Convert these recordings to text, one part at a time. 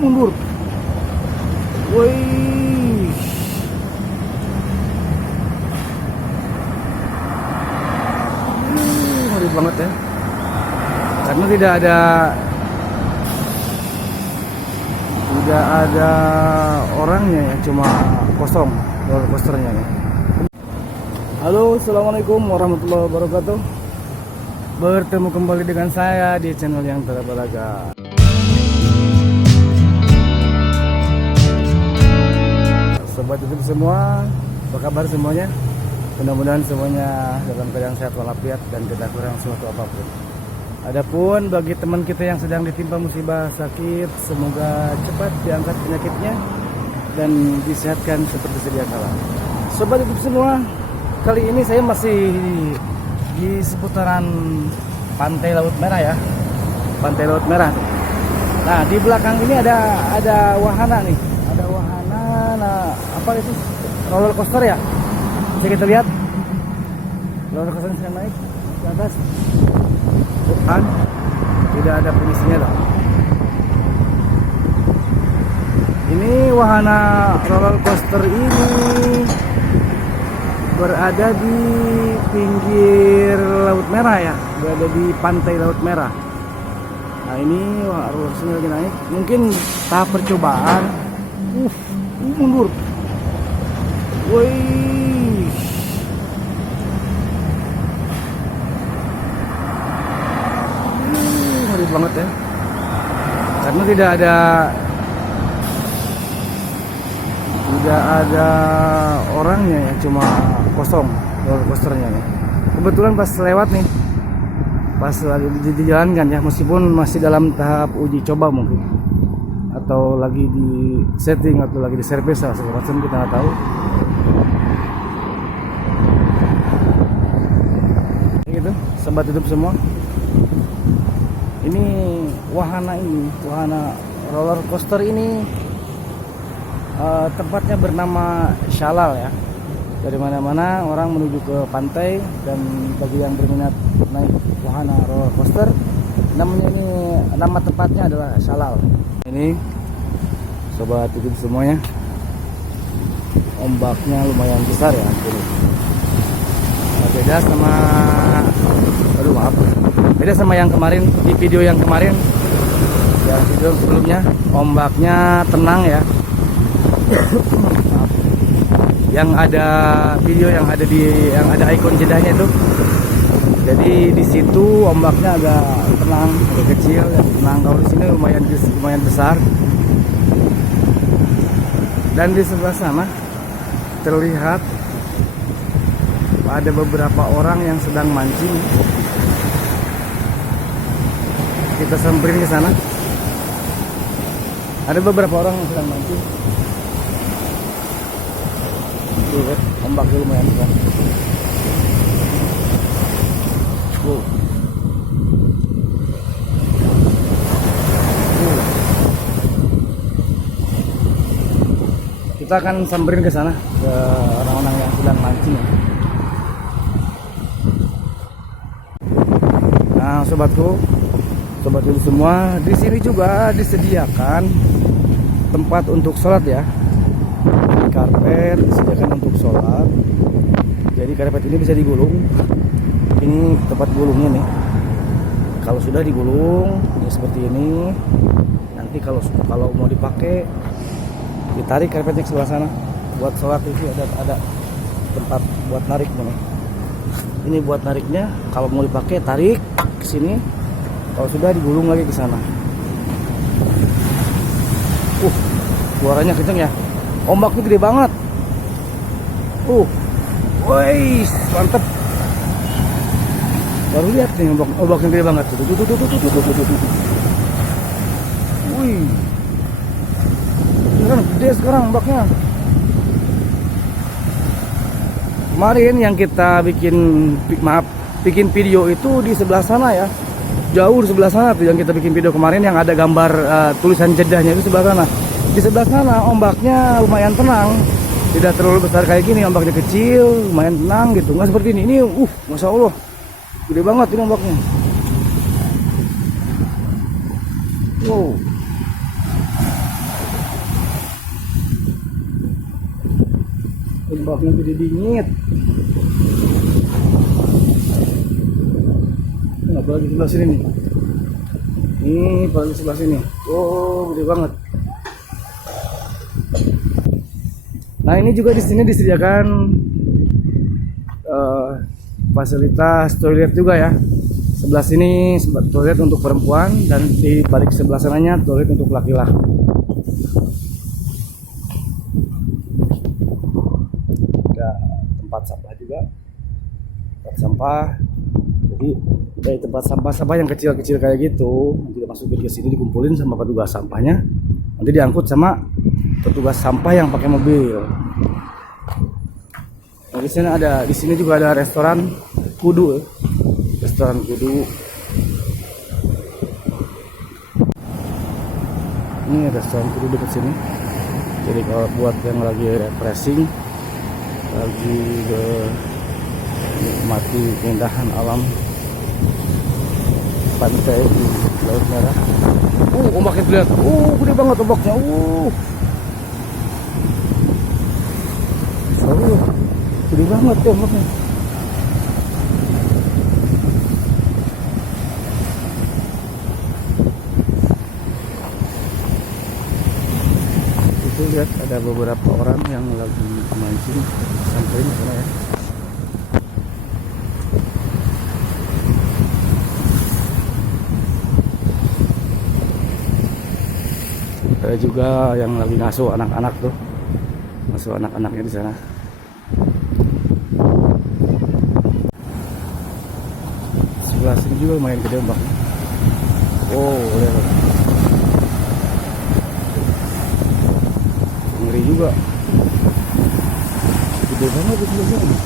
Mundur. Wih. Ngeri banget ya. Karena tidak ada orangnya ya, cuma kosong roller coasternya ya. Halo, assalamualaikum warahmatullahi wabarakatuh. Bertemu kembali dengan saya di channel yang terbalaga. Sobat YouTube semua, apa kabar semuanya? Mudah-mudahan semuanya dalam keadaan sehat walafiat dan tidak kurang suatu apapun. Adapun bagi teman kita yang sedang ditimpa musibah sakit, semoga cepat diangkat penyakitnya dan disehatkan seperti sedia kala. Sobat YouTube semua, kali ini saya masih di seputaran Pantai Laut Merah ya, Pantai Laut Merah. Nah, di belakang ini ada wahana nih, ada wahana, nah, apa itu, roller coaster ya. Bisa kita lihat roller coaster sedang naik ke atas. Bukan, tidak ada fungsinya loh. Ini wahana roller coaster ini berada di pinggir Laut Merah ya, berada di Pantai Laut Merah. Nah, ini roller coaster lagi naik, mungkin tahap percobaan. Mundur. Wih. Ngeri banget ya. Karena tidak ada orangnya ya, cuma kosong roller coasternya ya. Kebetulan pas lewat nih, pas lagi dijalankan ya, meskipun masih dalam tahap uji coba mungkin, atau lagi di setting atau lagi di servis lah, segala macam kita nggak tahu. Gitu, sobat YouTube semua. Ini wahana roller coaster ini tempatnya bernama Shalal ya. Dari mana-mana orang menuju ke pantai, dan bagi yang berminat naik wahana roller coaster, nama tempatnya adalah Shalal. Ini sobat YouTube semuanya, ombaknya lumayan besar ya. Beda sama yang kemarin, di video yang kemarin ya, video sebelumnya ombaknya tenang ya. Yang ada video yang ada ikon jedahnya itu, jadi di situ ombaknya agak tenang, agak kecil dan tenang. Kalau di sini lumayan besar. Dan di sebelah sana terlihat ada beberapa orang yang sedang mancing. Kita samperin ke sana. Ada beberapa orang yang sedang mancing. Tuh kan, ombaknya lumayan besar. Wow. Kita akan samperin ke sana, ke orang-orang yang sedang mancing. Nah, sobat itu semua, di sini juga disediakan tempat untuk sholat ya. Karpet disediakan untuk sholat. Jadi karpet ini bisa digulung. Ini tempat gulungnya nih. Kalau sudah digulung ya seperti ini, nanti kalau mau dipakai, ditarik karpetnya ke sebelah sana. Buat sholat itu ada tempat buat narik nih. Ini buat nariknya, kalau mau dipakai tarik ke sini. Kalau sudah digulung lagi ke sana. Suaranya kenceng ya. Ombaknya gede banget. Woi, mantep. Baru lihat nih ombaknya gede banget. Wih. Beneran gede sekarang ombaknya. Kemarin yang kita bikin video itu di sebelah sana ya. Jauh di sebelah sana tuh yang kita bikin video kemarin, yang ada gambar tulisan jedahnya itu sebelah sana. Di sebelah sana ombaknya lumayan tenang, tidak terlalu besar kayak gini, ombaknya kecil, lumayan tenang gitu, nggak seperti ini. Ini masya Allah, gede banget ini ombaknya. Wow. ombaknya gede bingit. Apalagi sebelah sini nih. Ini apalagi sebelah sini. Oh, gede banget. Nah, ini juga di sini disediakan fasilitas toilet juga ya. Sebelah sini toilet untuk perempuan dan di balik sebelah sananya toilet untuk laki-laki. Ada tempat sampah juga. Tempat sampah. Jadi dari tempat sampah-sampah yang kecil-kecil kayak gitu nanti dimasukin ke sini, dikumpulin sama petugas sampahnya. Nanti diangkut sama petugas sampah yang pakai mobil. Nah, di sini juga ada restoran kudu. Restoran kudu. Ini restoran kudu dekat sini. Jadi kalau buat yang lagi refreshing, lagi menikmati keindahan alam pantai di Laut Merah. Ombaknya lihat. Gede banget ombaknya. Gede banget ya ombaknya. Itu lihat ada beberapa orang yang lagi mancing, samperin sana ya. Ada juga yang lagi ngasuh anak-anak tuh, ngasuh anak-anaknya di sana. Sebelah sini juga lumayan gede ombaknya. Lihat. Ngeri juga. Gede banget itu sebenarnya.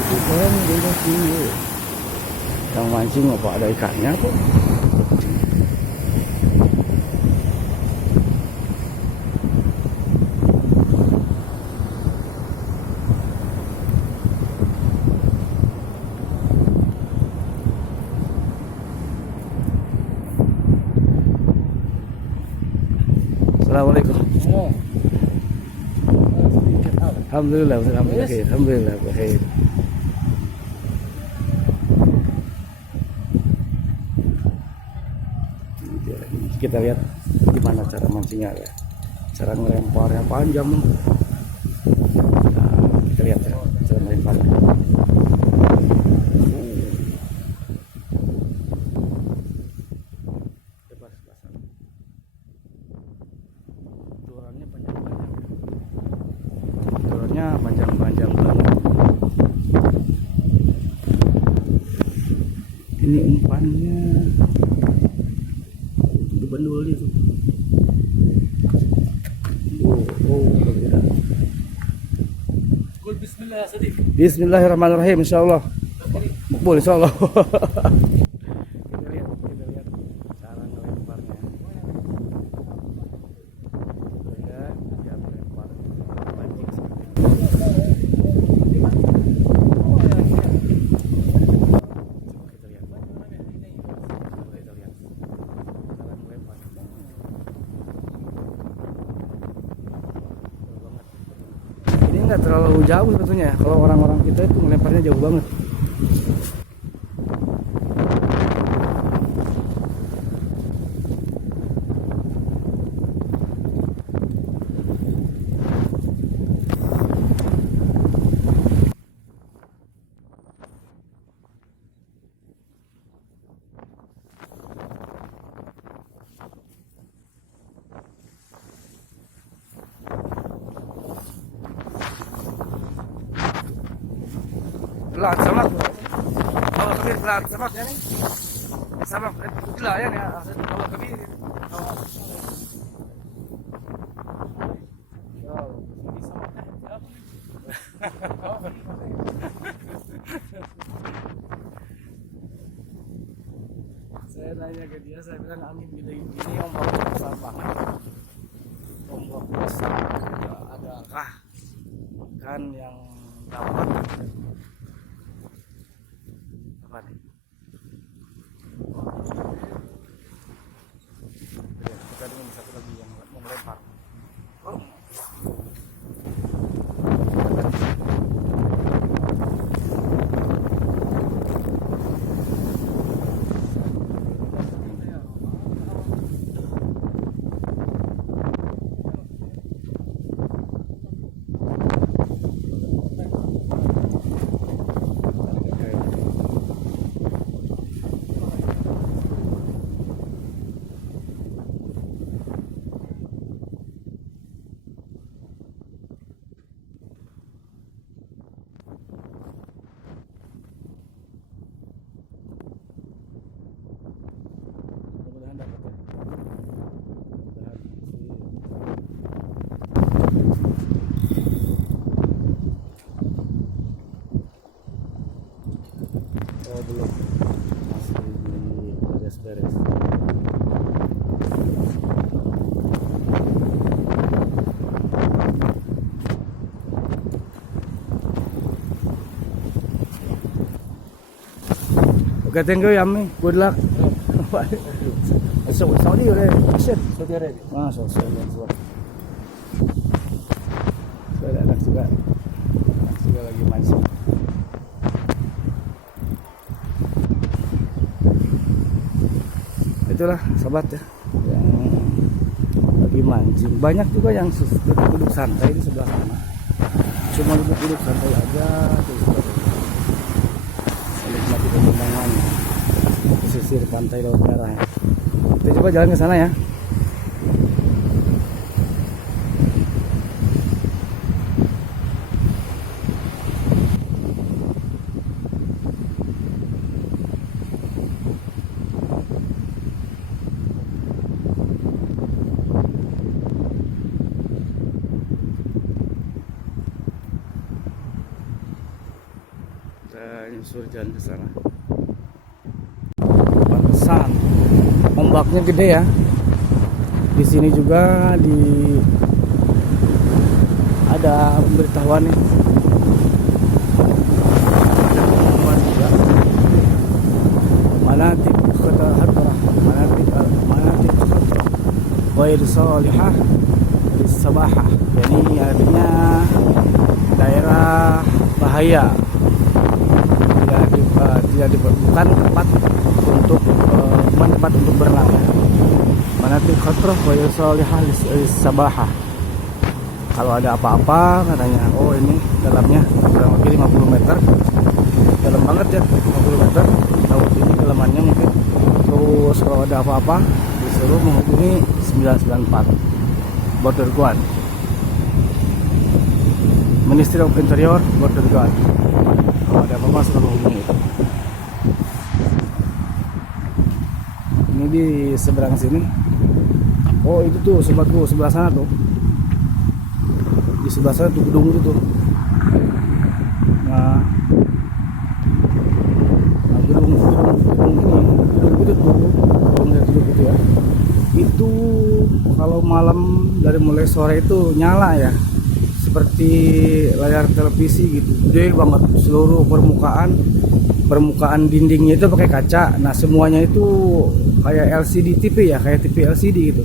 Gede banget sih. Yang mancing apa ada ikannya kok. Assalamualaikum. Alhamdulillah, alhamdulillah baik. Kita lihat gimana cara mancingnya ya. Cara ngelemparnya panjang. Nah, kita lihat ya, cara melemparnya. Panjang-panjang banget. Ini umpannya itu bandul itu. Bismillah, Bismillahirrahmanirrahim, insyaallah. Makbul insyaallah. Kita lihat cara ngelemparnya. Ya, dia melempar pancing seperti nggak terlalu jauh sebetulnya. Kalau orang-orang kita itu melemparnya jauh banget. Belat samak. Kalau kebir belat samaknya nih. Samak gila ya nih, kalau kebir. Saya nanya ke dia, saya bilang angin gini ombak besar banget. Ombak besar, adakah ikan yang dapat? Apa nih? Kita dengan satu lagi yang mau melempar. Okay, thank you Yami. Good luck. Saudi already. Saudi Arabia. So ada anak juga. Anak juga lagi mancing. Itulah sahabat ya, yang lagi mancing. Banyak juga yang duduk santai di sebelah sana. Cuma duduk santai aja terus menikmati pemandangan pesisir pantai Laut Merah ya. Kita coba jalan ke sana ya. Nyusur jalan ke sana. Pantesan ombaknya gede ya. Di sini juga ada pemberitahuan nih. Ada pengumuman juga. Manatik khatarah, manatik khatarah. Ghair salihah lis-sabahah. Jadi artinya daerah bahaya. Tidak diperlukan tempat untuk berenang ya. Manatik khatrah wa yusalihah lis-sabahah. Kalau ada apa-apa katanya, oh ini dalamnya kurang lebih 50 meter. Dalam banget ya, 50 meter. Tahu ini dalamannya mungkin. Terus kalau ada apa-apa disuruh menghubungi 994 Border Guard. Ministry of Interior Border Guard. Kalau ada apa-apa suruh menghubungi itu. Ini di seberang sini. Oh itu tuh sobatku, sebelah sana tuh. Di sebelah sana tuh gedung itu tuh. Nah gedung itu tuh, gedung itu ya. Itu kalau malam dari mulai sore itu nyala ya, seperti layar televisi gitu, gede banget. Seluruh permukaan dindingnya itu pakai kaca. Nah semuanya itu kayak LCD TV ya, kayak TV LCD gitu.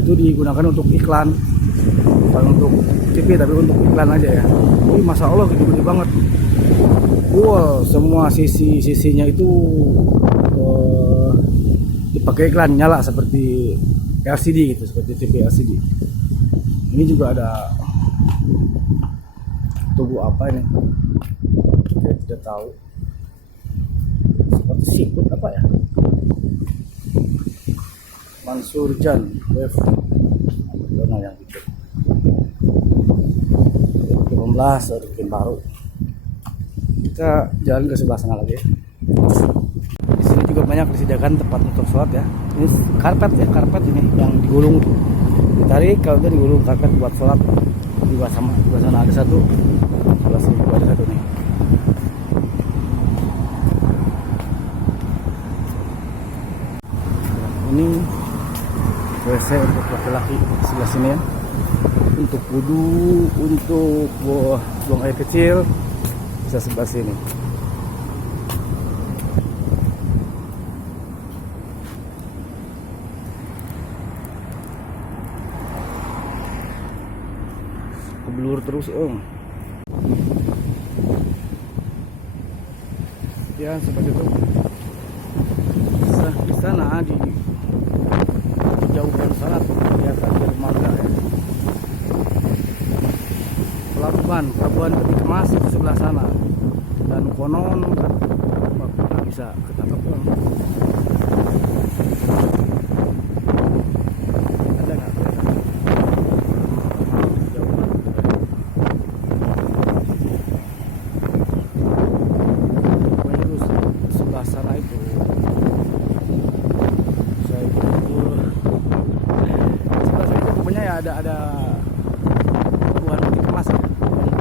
Itu digunakan untuk iklan, bukan untuk TV tapi untuk iklan aja ya. Ini masya Allah gede-gede banget. Wow, semua sisinya itu dipakai iklan, nyala seperti LCD gitu, seperti TV LCD. Ini juga ada tubuh apa ini? Saya tidak tahu. Seperti siput apa ya? Mansur Jan Wave yang bikin 2018 atau bikin baru. Kita jalan ke sebelah sana lagi. Di sini juga banyak disediakan tempat untuk sholat ya. Ini karpet ya, karpet ini yang digulung tuh. Ditarik kalau udah digulung karpet buat sholat. Juga sama, juga sana ada satu, sebelah sini juga ada satu nih. Ini WC untuk laki-laki sebelah sini ya. Untuk wudhu, untuk buang air kecil bisa sebelah sini. Keblur terus ya seperti itu. Di sana di jauhan sana tuh kelihatan dermaga ya. Pelabuhan Peti Kemas di sebelah sana. Dan konon nggak bisa ketangkep bang. Ada nggak kelihatan? Pokoknya itu sebelah sana itu. Saya sebelah sana itu pokoknya ya ada pelabuhan Peti Kemas ya.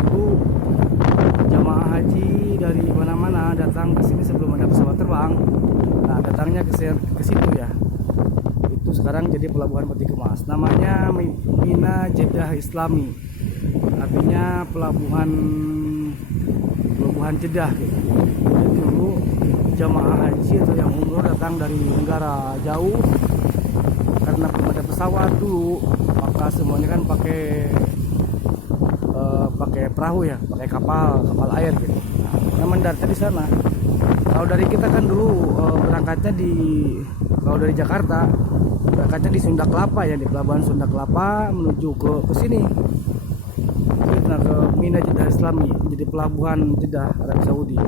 Itu jamaah haji dari mana-mana datang ke sini sebelum ada pesawat terbang. Nah, datangnya ke situ ya. Itu sekarang jadi pelabuhan Peti Kemas. Namanya Mina Jeddah Islami. Artinya pelabuhan Jeddah gitu. Jadi dulu jamaah haji atau yang umroh datang dari negara jauh, karena belum ada pesawat dulu, maka semuanya kan pakai perahu ya, pakai kapal air gitu. Nah, mendaratnya di sana. Kalau dari kita kan dulu berangkatnya kalau dari Jakarta berangkatnya di Sunda Kelapa ya, di pelabuhan Sunda Kelapa menuju ke sini. Nah, ke Mina Jeddah Islami, jadi pelabuhan Jeddah Arab Saudi.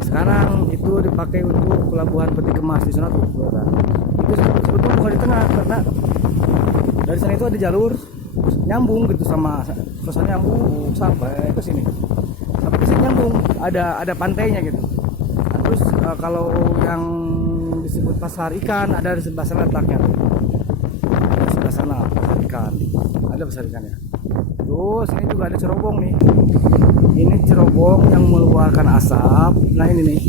Sekarang itu dipakai untuk pelabuhan Peti Kemas di sana tuh. Itu sebetulnya bukan di tengah, karena dari sana itu ada jalur nyambung gitu sama nyambung sampai ke sini. Sampai ke sini nyambung, ada pantainya gitu. Nah, terus kalau yang disebut pasar ikan ada di sebelah sana letaknya. Di sebelah sana ikan. Ada pasar ikannya. Terus ini juga ada cerobong nih. Ini cerobong yang mengeluarkan asap. Nah ini nih.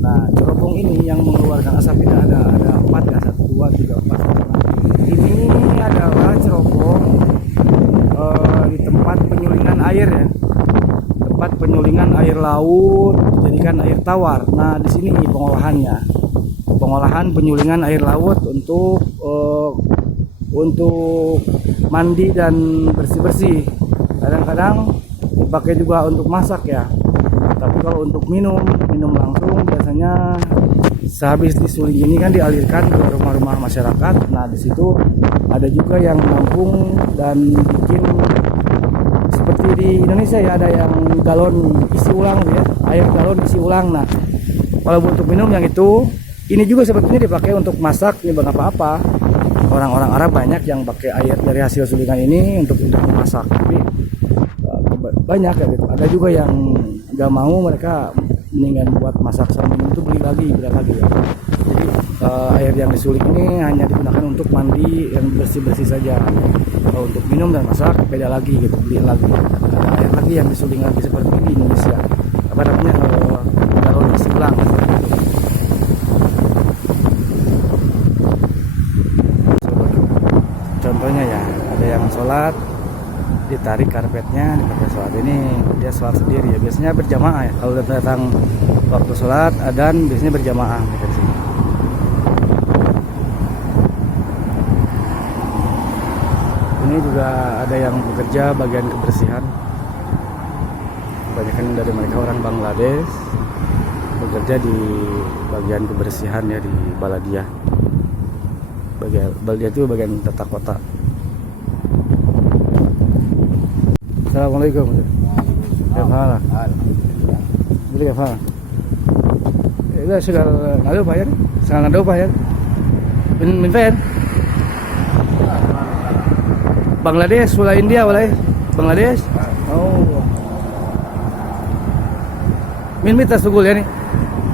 Nah cerobong ini yang mengeluarkan asap ini ada 4 ya, 1, 2, 3, 4. Ini adalah cerobong di tempat penyulingan air ya. Tempat penyulingan air laut dijadikan air tawar. Nah di sini pengolahannya. Pengolahan penyulingan air laut untuk mandi dan bersih-bersih. Kadang-kadang dipakai juga untuk masak ya. Tapi kalau untuk minum langsung biasanya sehabis disuling ini kan dialirkan ke rumah-rumah masyarakat. Nah, di situ ada juga yang nampung dan bikin seperti di Indonesia ya, ada yang galon isi ulang ya, air galon isi ulang. Nah, kalau untuk minum yang itu, ini juga sebetulnya dipakai untuk masak, ini bang apa-apa. Orang-orang Arab banyak yang pakai air dari hasil sulingan ini untuk memasak, tapi banyak ya gitu. Ada juga yang nggak mau, mereka mendingan buat masak sama minum itu beli lagi ya. Jadi air yang disuling ini hanya digunakan untuk mandi dan bersih-bersih saja. Kalau untuk minum dan masak beda lagi gitu, beli lagi. Ada air lagi yang disuling lagi seperti di Indonesia. Apa namanya, galon isi ulang. Contohnya ya, ada yang sholat ditarik karpetnya, dipakai sholat. Ini dia sholat sendiri ya, biasanya berjamaah ya. Kalau datang waktu sholat adzan biasanya berjamaah mereka di sini. Ini juga ada yang bekerja bagian kebersihan. Kebanyakan dari mereka orang Bangladesh, bekerja di bagian kebersihan ya, di Baladiah. Baladiah itu bagian tata kota. Assalamualaikum. Kafala. Beli kafala. Itu sudah ngadu bayar? Sangat ngadu bayar. Min fain? Bangladesh wala India wala Bangladesh? Oh. Min mita sugul yani?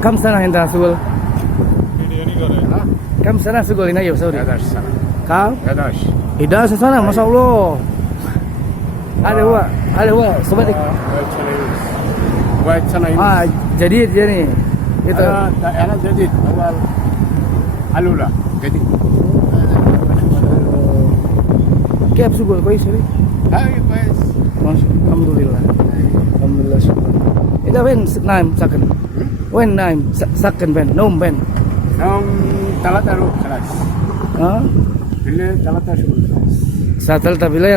Kam sana hinta sugul? Kam sana sugul ini ya Saudi? 11 sana. Kam? 11 sana, Masya Allah. Ada sobat. Buat sana ini. Jadi dia nih. Itu daerah jadi awal alula. Jadi. Kep sugul kois ini. Kois. Alhamdulillah. Alhamdulillah. Itu when naim saken. When naim saken ben, nom ben. Nom talata ru kelas. Bila talata sugul kelas. Satal tabila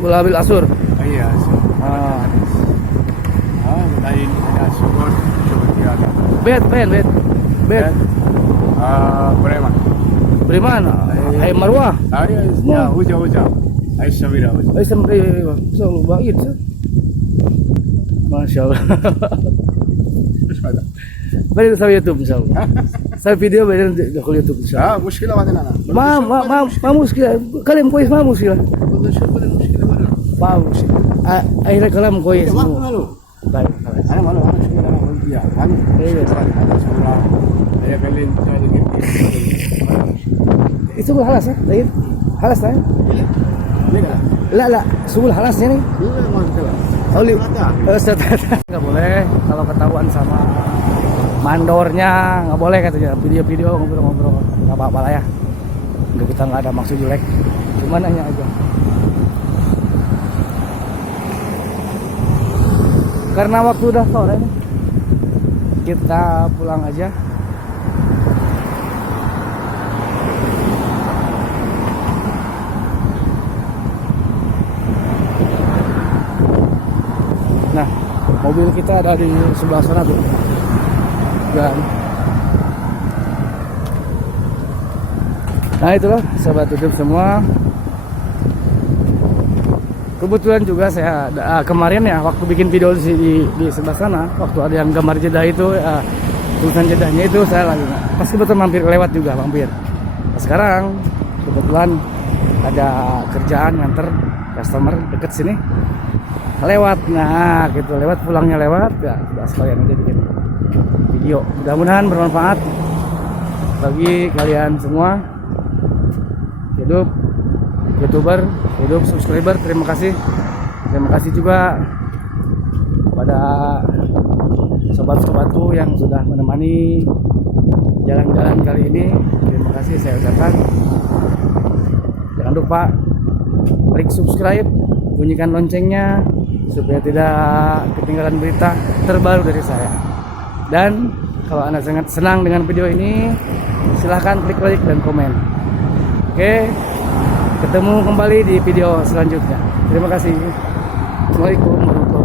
wala bil asur. Iya. Lain ada sugul seperti ada. Bet. Breman. Ay Marwah. Ya, huja. Ay Samira. So baik sih. Masya Allah. Balik sa YouTube insyaallah. Sa video balik di YouTube insyaallah. Muskilah wala na. Ma muskilah. Kalim kois ma muskilah. Paham sih. Akhirnya kalam kois. Baik. Ana malu ana sudah ana dia. Kan? Iya. Ada sudah. Ada kalian tadi gitu. Itu halas ya? Lain. Halas ya? La, sugul halasnya nih. Oli. Enggak boleh kalau ketahuan sama mandornya, nggak boleh katanya. Video ngobrol-ngobrol nggak apa-apa lah ya. Kita nggak ada maksud jelek, cuma nanya aja. Karena waktu udah sore nih, kita pulang aja. Nah, mobil kita ada di sebelah sana tuh. Dan nah itulah sahabat YouTube semua. Kebetulan juga saya kemarin ya waktu bikin video di sebelah sana, waktu ada yang gambar Jeddah itu, tulisan Jeddahnya itu saya lagi pas kebetulan mampir lewat juga mampir. Nah, sekarang kebetulan ada kerjaan nganter customer deket sini lewat, nah gitu lewat pulangnya lewat ya sudah sekalian aja bikin video. Mudah-mudahan bermanfaat bagi kalian semua, hidup YouTuber, hidup subscriber. Terima kasih juga pada sobat-sobatku yang sudah menemani jalan-jalan kali ini. Terima kasih saya ucapkan. Jangan lupa klik subscribe, bunyikan loncengnya supaya tidak ketinggalan berita terbaru dari saya. Dan kalau Anda sangat senang dengan video ini, silahkan klik like dan komen. Oke, ketemu kembali di video selanjutnya. Terima kasih. Assalamualaikum warahmatullahi wabarakatuh.